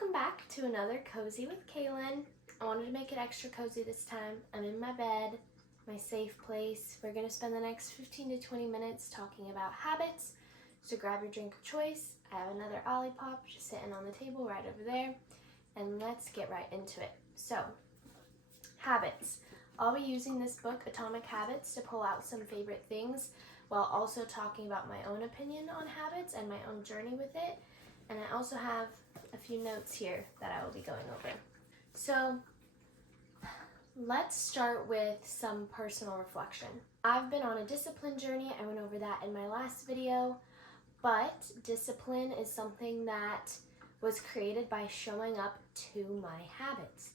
Welcome back to another Cozy with Kaelyn. I wanted to make it extra cozy this time. I'm in my bed, my safe place. We're going to spend the next 15 to 20 minutes talking about habits. So grab your drink of choice. I have another Olipop just sitting on the table right over there. And let's get right into it. So, habits. I'll be using this book, Atomic Habits, to pull out some favorite things while also talking about my own opinion on habits and my own journey with it. And I also have a few notes here that I will be going over. So let's start with some personal reflection. I've been on a discipline journey. I went over that in my last video, but discipline is something that was created by showing up to my habits.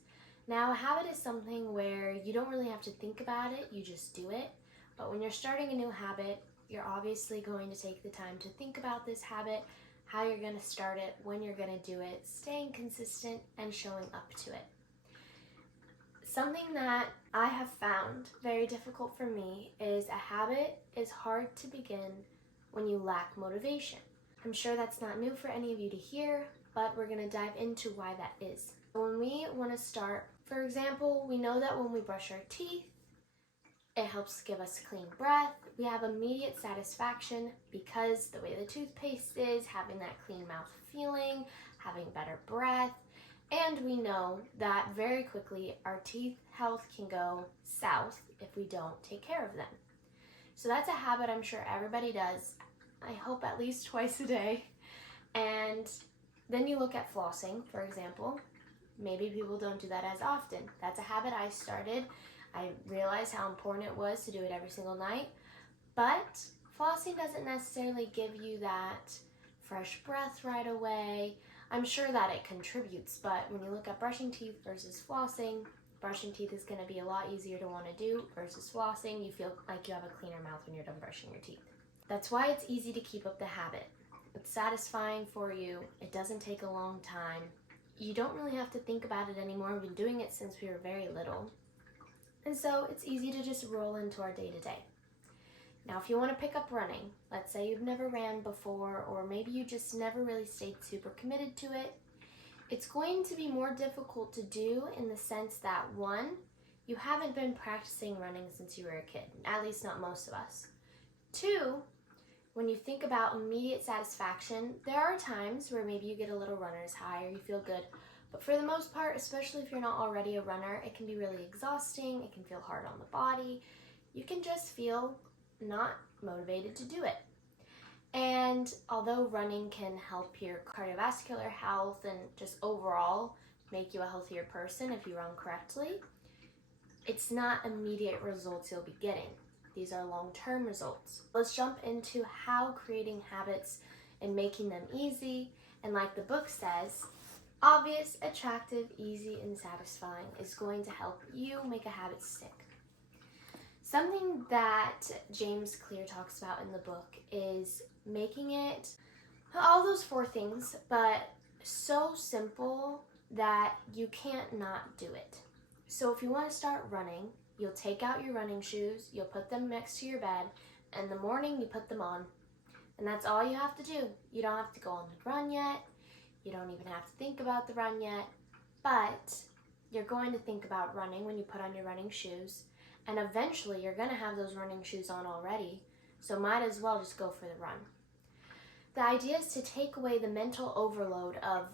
Now, a habit is something where you don't really have to think about it, you just do it. But when you're starting a new habit, you're obviously going to take the time to think about this habit, how you're going to start it, when you're going to do it, staying consistent, and showing up to it. Something that I have found very difficult for me is a habit is hard to begin when you lack motivation. I'm sure that's not new for any of you to hear, but we're going to dive into why that is. When we want to start, for example, we know that when we brush our teeth, it helps give us clean breath. We have immediate satisfaction because the way the toothpaste is, having that clean mouth feeling, having better breath. And we know that very quickly our teeth health can go south if we don't take care of them. So that's a habit I'm sure everybody does. I hope at least twice a day. And then you look at flossing, for example. Maybe people don't do that as often. That's a habit I started. I realized how important it was to do it every single night, but flossing doesn't necessarily give you that fresh breath right away. I'm sure that it contributes, but when you look at brushing teeth versus flossing, brushing teeth is going to be a lot easier to want to do versus flossing. You feel like you have a cleaner mouth when you're done brushing your teeth. That's why it's easy to keep up the habit. It's satisfying for you. It doesn't take a long time. You don't really have to think about it anymore. We've been doing it since we were very little. And so it's easy to just roll into our day-to-day. Now, if you want to pick up running, let's say you've never ran before, or maybe you just never really stayed super committed to it, it's going to be more difficult to do in the sense that, one, you haven't been practicing running since you were a kid, at least not most of us. Two, when you think about immediate satisfaction, there are times where maybe you get a little runner's high or you feel good. But for the most part, especially if you're not already a runner, it can be really exhausting. It can feel hard on the body. You can just feel not motivated to do it. And although running can help your cardiovascular health and just overall make you a healthier person if you run correctly, it's not immediate results you'll be getting. These are long-term results. Let's jump into how creating habits and making them easy, and like the book says, obvious, attractive, easy, and satisfying is going to help you make a habit stick. Something that James Clear talks about in the book is making it all those four things, but so simple that you can't not do it. So if you want to start running, you'll take out your running shoes, you'll put them next to your bed, and in the morning you put them on. And that's all you have to do. You don't have to go on the run yet. You don't even have to think about the run yet, but you're going to think about running when you put on your running shoes, and eventually you're going to have those running shoes on already, so might as well just go for the run. The idea is to take away the mental overload of,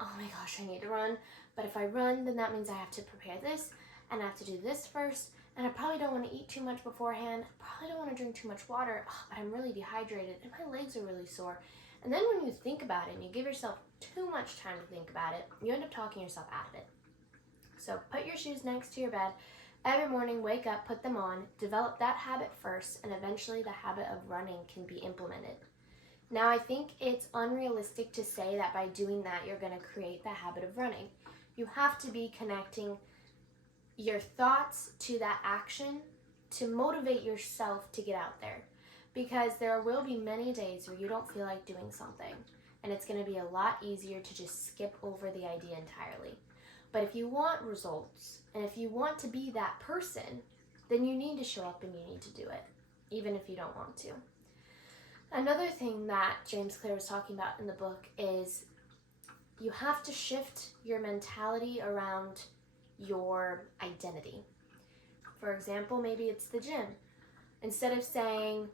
oh my gosh, I need to run, but if I run, then that means I have to prepare this, and I have to do this first, and I probably don't want to eat too much beforehand, I probably don't want to drink too much water, but I'm really dehydrated, and my legs are really sore. And then when you think about it and you give yourself too much time to think about it, you end up talking yourself out of it. So put your shoes next to your bed. Every morning, wake up, put them on, develop that habit first, and eventually the habit of running can be implemented. Now, I think it's unrealistic to say that by doing that, you're going to create the habit of running. You have to be connecting your thoughts to that action to motivate yourself to get out there. Because there will be many days where you don't feel like doing something, and it's going to be a lot easier to just skip over the idea entirely. But if you want results, and if you want to be that person, then you need to show up and you need to do it, even if you don't want to. Another thing that James Clear was talking about in the book is you have to shift your mentality around your identity. For example, maybe it's the gym. Instead of saying,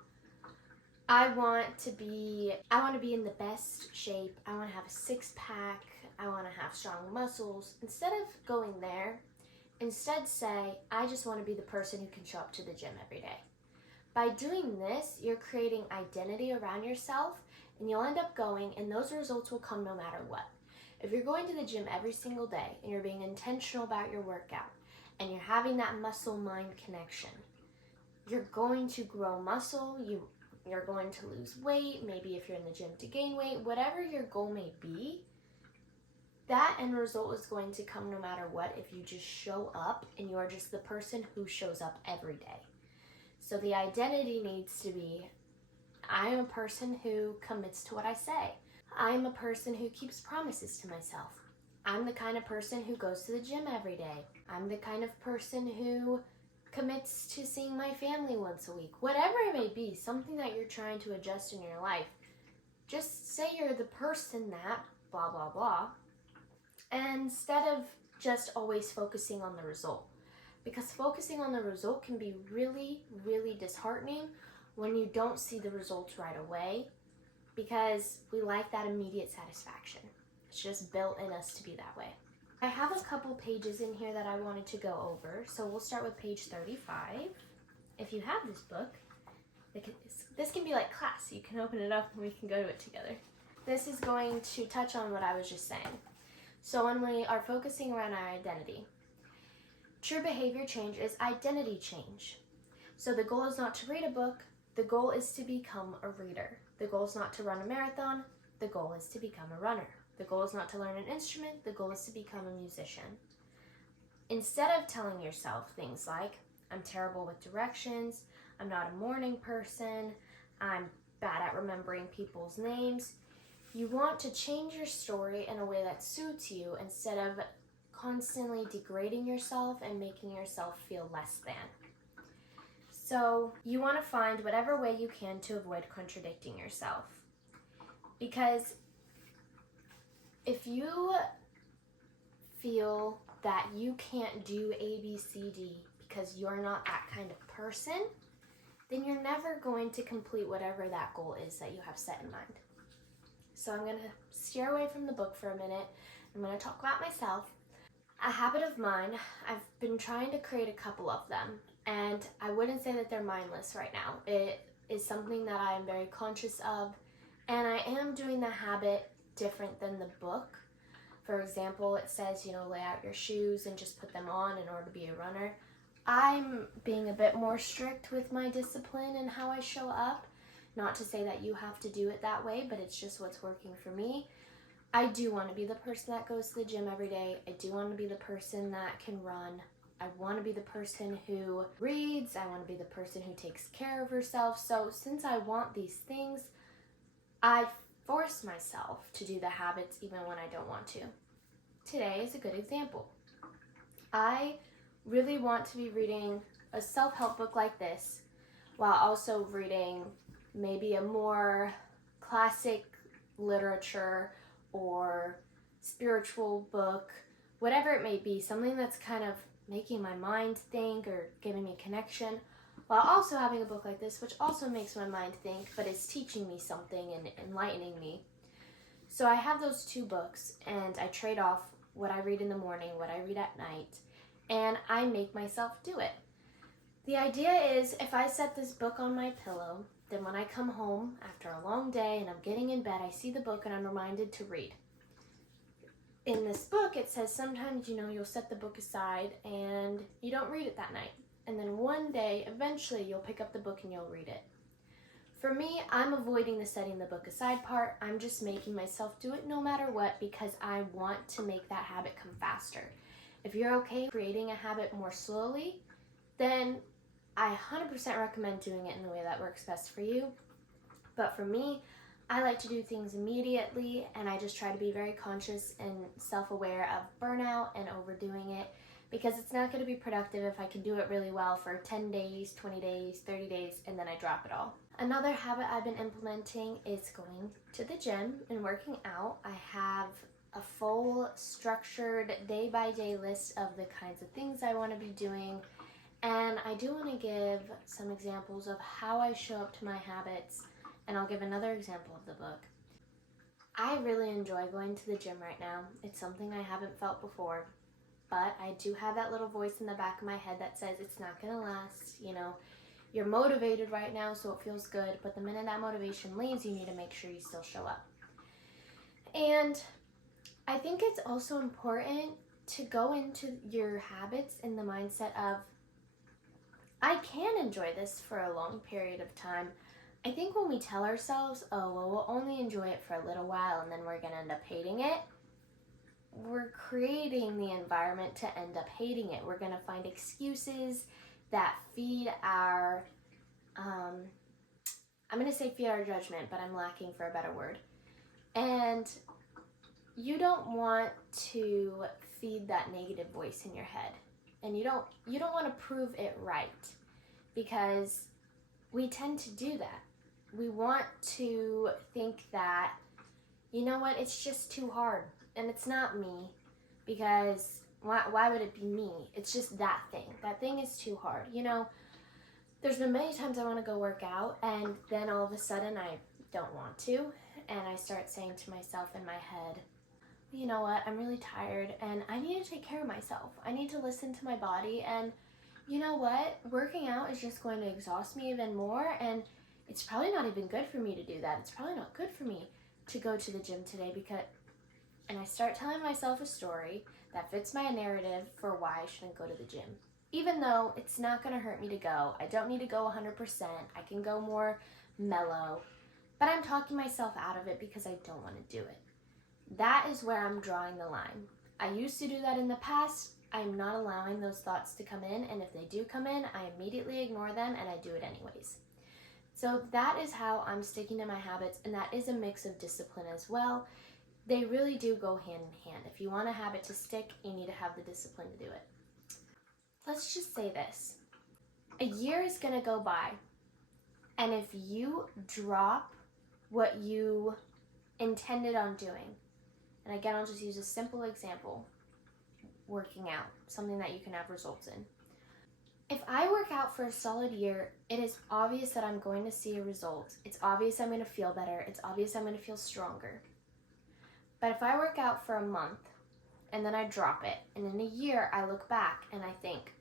I want to be in the best shape, I want to have a six-pack, I want to have strong muscles. Instead of going there, instead say, I just want to be the person who can show up to the gym every day. By doing this, you're creating identity around yourself, and you'll end up going, and those results will come no matter what. If you're going to the gym every single day, and you're being intentional about your workout, and you're having that muscle-mind connection, you're going to grow muscle, you're going to lose weight, maybe if you're in the gym to gain weight, whatever your goal may be, that end result is going to come no matter what if you just show up and you're just the person who shows up every day. So the identity needs to be, I am a person who commits to what I say. I am a person who keeps promises to myself. I'm the kind of person who goes to the gym every day. I'm the kind of person who commits to seeing my family once a week. Whatever it may be, something that you're trying to adjust in your life, just say you're the person that blah, blah, blah, and instead of just always focusing on the result. Because focusing on the result can be really, really disheartening when you don't see the results right away, because we like that immediate satisfaction. It's just built in us to be that way. I have a couple pages in here that I wanted to go over, so we'll start with page 35. If you have this book, this can be like class. You can open it up and we can go to it together. This is going to touch on what I was just saying. So when we are focusing around our identity, true behavior change is identity change. So the goal is not to read a book, the goal is to become a reader. The goal is not to run a marathon, the goal is to become a runner. The goal is not to learn an instrument, the goal is to become a musician. Instead of telling yourself things like, I'm terrible with directions, I'm not a morning person, I'm bad at remembering people's names, you want to change your story in a way that suits you instead of constantly degrading yourself and making yourself feel less than. So you want to find whatever way you can to avoid contradicting yourself. Because if you feel that you can't do A, B, C, D because you're not that kind of person, then you're never going to complete whatever that goal is that you have set in mind. So I'm going to steer away from the book for a minute. I'm going to talk about myself. A habit of mine, I've been trying to create a couple of them, and I wouldn't say that they're mindless right now. It is something that I am very conscious of, and I am doing the habit different than the book. For example, it says, lay out your shoes and just put them on in order to be a runner. I'm being a bit more strict with my discipline and how I show up. Not to say that you have to do it that way, but it's just what's working for me. I do want to be the person that goes to the gym every day. I do want to be the person that can run. I want to be the person who reads. I want to be the person who takes care of herself. So since I want these things, I force myself to do the habits even when I don't want to. Today is a good example. I really want to be reading a self-help book like this while also reading maybe a more classic literature or spiritual book, whatever it may be, something that's kind of making my mind think or giving me connection, while also having a book like this, which also makes my mind think, but is teaching me something and enlightening me. So I have those two books, and I trade off what I read in the morning, what I read at night, and I make myself do it. The idea is, if I set this book on my pillow, then when I come home after a long day and I'm getting in bed, I see the book and I'm reminded to read. In this book, it says sometimes, you'll set the book aside and you don't read it that night. And then one day, eventually, you'll pick up the book and you'll read it. For me, I'm avoiding the setting the book aside part. I'm just making myself do it no matter what because I want to make that habit come faster. If you're okay creating a habit more slowly, then I 100% recommend doing it in the way that works best for you. But for me, I like to do things immediately, and I just try to be very conscious and self-aware of burnout and overdoing it, because it's not going to be productive if I can do it really well for 10 days, 20 days, 30 days, and then I drop it all. Another habit I've been implementing is going to the gym and working out. I have a full structured day-by-day list of the kinds of things I want to be doing. And I do want to give some examples of how I show up to my habits, and I'll give another example of the book. I really enjoy going to the gym right now. It's something I haven't felt before, but I do have that little voice in the back of my head that says it's not going to last. You know, you're motivated right now, so it feels good, but the minute that motivation leaves, you need to make sure you still show up. And I think it's also important to go into your habits in the mindset of, I can enjoy this for a long period of time. I think when we tell ourselves, oh, well, we'll only enjoy it for a little while and then we're going to end up hating it, we're creating the environment to end up hating it. We're going to find excuses that feed our, I'm going to say feed our judgment, but I'm lacking for a better word. And you don't want to feed that negative voice in your head. And you don't want to prove it right, because we tend to do that. We want to think that, you know what, it's just too hard. And it's not me, because why would it be me? It's just that thing. That thing is too hard. You know, there's been many times I want to go work out, and then all of a sudden I don't want to. And I start saying to myself in my head, you know what, I'm really tired and I need to take care of myself. I need to listen to my body, and you know what, working out is just going to exhaust me even more, and it's probably not even good for me to do that. It's probably not good for me to go to the gym today and I start telling myself a story that fits my narrative for why I shouldn't go to the gym. Even though it's not going to hurt me to go. I don't need to go 100%. I can go more mellow, but I'm talking myself out of it because I don't want to do it. That is where I'm drawing the line. I used to do that in the past. I'm not allowing those thoughts to come in, and if they do come in, I immediately ignore them and I do it anyways. So that is how I'm sticking to my habits, and that is a mix of discipline as well. They really do go hand in hand. If you want a habit to stick, you need to have the discipline to do it. Let's just say this. A year is going to go by, and if you drop what you intended on doing, and again, I'll just use a simple example, working out, something that you can have results in. If I work out for a solid year, it is obvious that I'm going to see a result. It's obvious I'm going to feel better. It's obvious I'm going to feel stronger. But if I work out for a month and then I drop it, and in a year I look back and I think,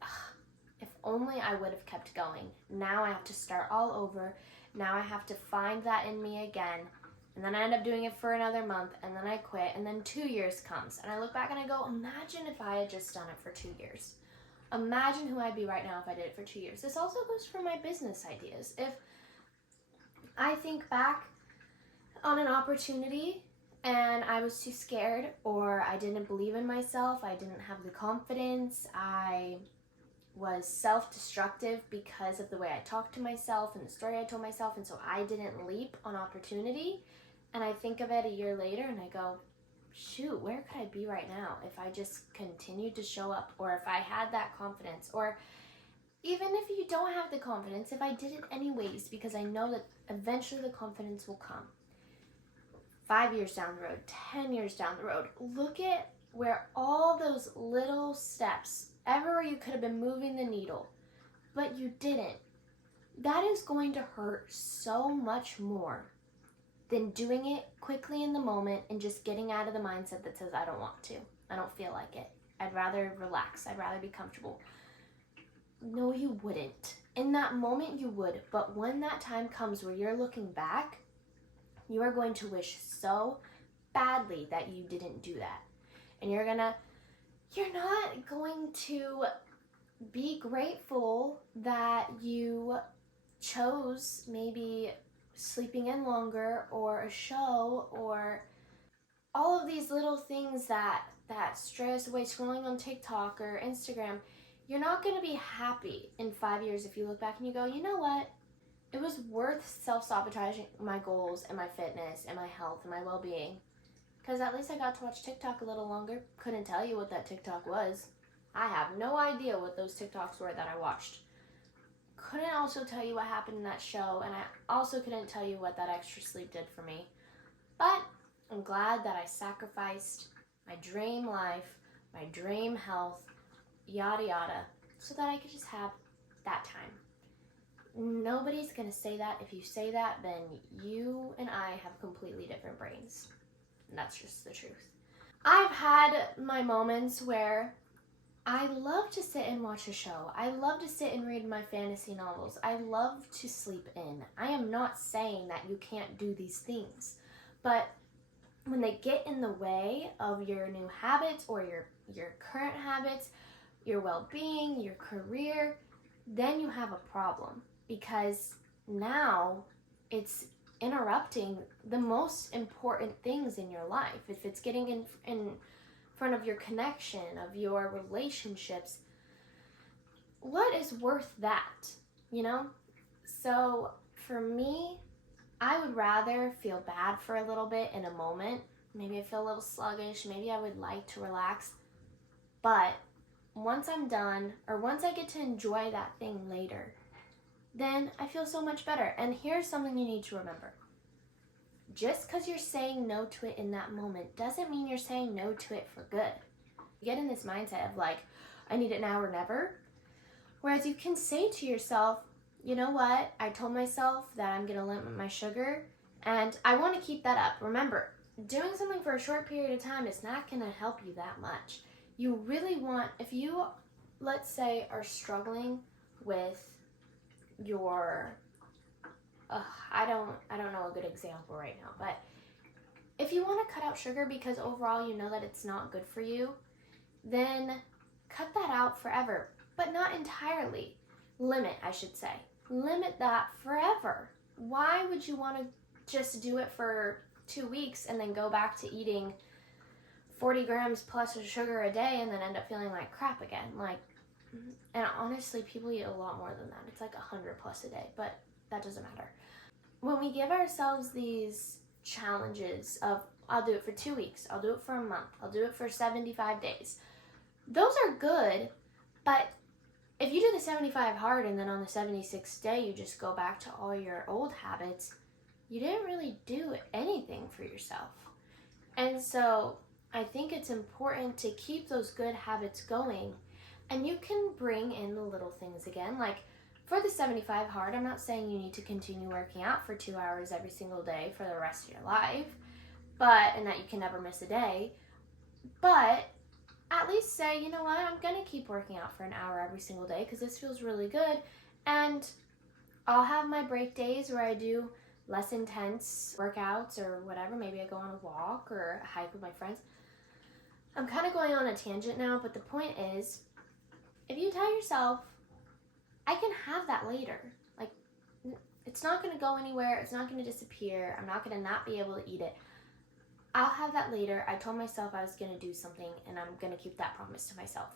if only I would have kept going. Now I have to start all over. Now I have to find that in me again. And then I end up doing it for another month, and then I quit, and then 2 years comes. And I look back and I go, imagine if I had just done it for 2 years. Imagine who I'd be right now if I did it for 2 years. This also goes for my business ideas. If I think back on an opportunity and I was too scared, or I didn't believe in myself, I didn't have the confidence, I was self-destructive because of the way I talked to myself and the story I told myself, and so I didn't leap on opportunity, and I think of it a year later and I go, shoot, where could I be right now if I just continued to show up, or if I had that confidence, or even if you don't have the confidence, if I did it anyways, because I know that eventually the confidence will come. 5 years down the road, 10 years down the road, look at where all those little steps, everywhere you could have been moving the needle, but you didn't. That is going to hurt so much more than doing it quickly in the moment and just getting out of the mindset that says, I don't want to. I don't feel like it. I'd rather relax. I'd rather be comfortable. No, you wouldn't. In that moment, you would. But when that time comes where you're looking back, you are going to wish so badly that you didn't do that. And you're not going to be grateful that you chose maybe sleeping in longer, or a show, or all of these little things that stray us away, scrolling on TikTok or Instagram. You're not going to be happy in 5 years if you look back and you go, you know what? It was worth self-sabotaging my goals and my fitness and my health and my well-being, because at least I got to watch TikTok a little longer. Couldn't tell you what that TikTok was. I have no idea what those TikToks were that I watched. Couldn't also tell you what happened in that show, and I also couldn't tell you what that extra sleep did for me. But I'm glad that I sacrificed my dream life, my dream health, yada yada, so that I could just have that time. Nobody's gonna say that. If you say that, then you and I have completely different brains. And that's just the truth. I've had my moments where I love to sit and watch a show. I love to sit and read my fantasy novels. I love to sleep in. I am not saying that you can't do these things, but when they get in the way of your new habits or your current habits, your well-being, your career, then you have a problem, because now it's interrupting the most important things in your life. If it's getting in front of your connection, of your relationships, what is worth that, you know? So for me, I would rather feel bad for a little bit in a moment. Maybe I feel a little sluggish. Maybe I would like to relax. But once I'm done, or once I get to enjoy that thing later, then I feel so much better. And here's something you need to remember. Just because you're saying no to it in that moment doesn't mean you're saying no to it for good. You get in this mindset of like, I need it now or never. Whereas you can say to yourself, you know what? I told myself that I'm going to limit my sugar, and I want to keep that up. Remember, doing something for a short period of time is not going to help you that much. You really want, if you, let's say, are struggling with your, I don't know a good example right now, but if you want to cut out sugar because overall you know that it's not good for you, then cut that out forever, but not entirely. Limit, I should say. Limit that forever. Why would you want to just do it for 2 weeks and then go back to eating 40 grams plus of sugar a day and then end up feeling like crap again? Like, and honestly, people eat a lot more than that. It's like 100 plus a day, but that doesn't matter. When we give ourselves these challenges of, I'll do it for 2 weeks, I'll do it for a month, I'll do it for 75 days, those are good, but if you do the 75 hard and then on the 76th day you just go back to all your old habits, you didn't really do anything for yourself. And so I think it's important to keep those good habits going, and you can bring in the little things again. Like for the 75 hard, I'm not saying you need to continue working out for 2 hours every single day for the rest of your life, and that you can never miss a day, but at least say, you know what, I'm going to keep working out for an hour every single day because this feels really good, and I'll have my break days where I do less intense workouts or whatever. Maybe I go on a walk or a hike with my friends. I'm kind of going on a tangent now, but the point is, if you tell yourself, I can have that later, like, it's not going to go anywhere, it's not going to disappear, I'm not going to not be able to eat it, I'll have that later. I told myself I was going to do something, and I'm going to keep that promise to myself.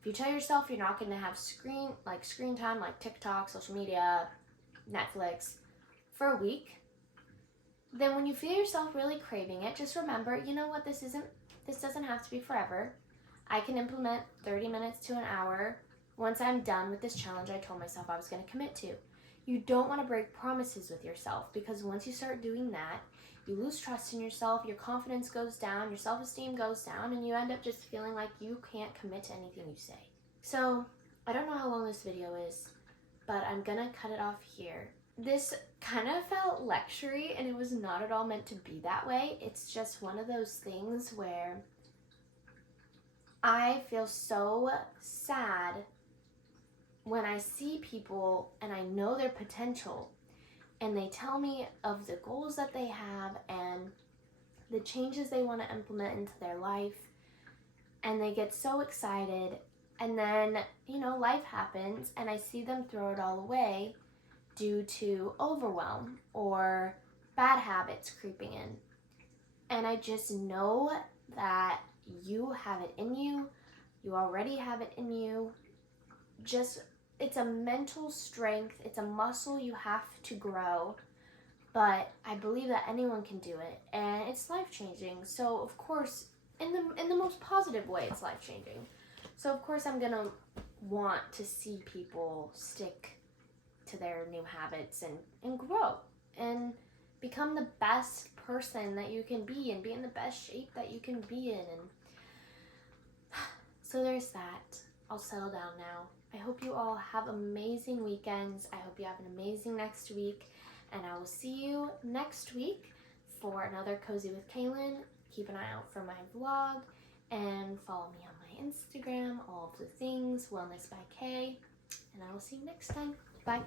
If you tell yourself you're not going to have screen time, like TikTok, social media, Netflix, for a week, then when you feel yourself really craving it, just remember, you know what, this doesn't have to be forever. I can implement 30 minutes to an hour once I'm done with this challenge I told myself I was going to commit to. You don't want to break promises with yourself, because once you start doing that, you lose trust in yourself, your confidence goes down, your self-esteem goes down, and you end up just feeling like you can't commit to anything you say. So, I don't know how long this video is, but I'm gonna cut it off here. This kind of felt lecture-y, and it was not at all meant to be that way. It's just one of those things where I feel so sad when I see people and I know their potential, and they tell me of the goals that they have and the changes they want to implement into their life, and they get so excited, and then, life happens, and I see them throw it all away due to overwhelm or bad habits creeping in. And I just know that you have it in you. You already have it in you. It's a mental strength. It's a muscle you have to grow. But I believe that anyone can do it, and it's life-changing. So, of course, in the most positive way, it's life-changing. So, of course, I'm going to want to see people stick to their new habits and grow. And become the best person that you can be and be in the best shape that you can be in. And so there's that. I'll settle down now. I hope you all have amazing weekends. I hope you have an amazing next week. And I will see you next week for another Cozy with Kaelyn. Keep an eye out for my vlog and follow me on my Instagram, all of the things, Wellness by Kay. And I will see you next time. Bye.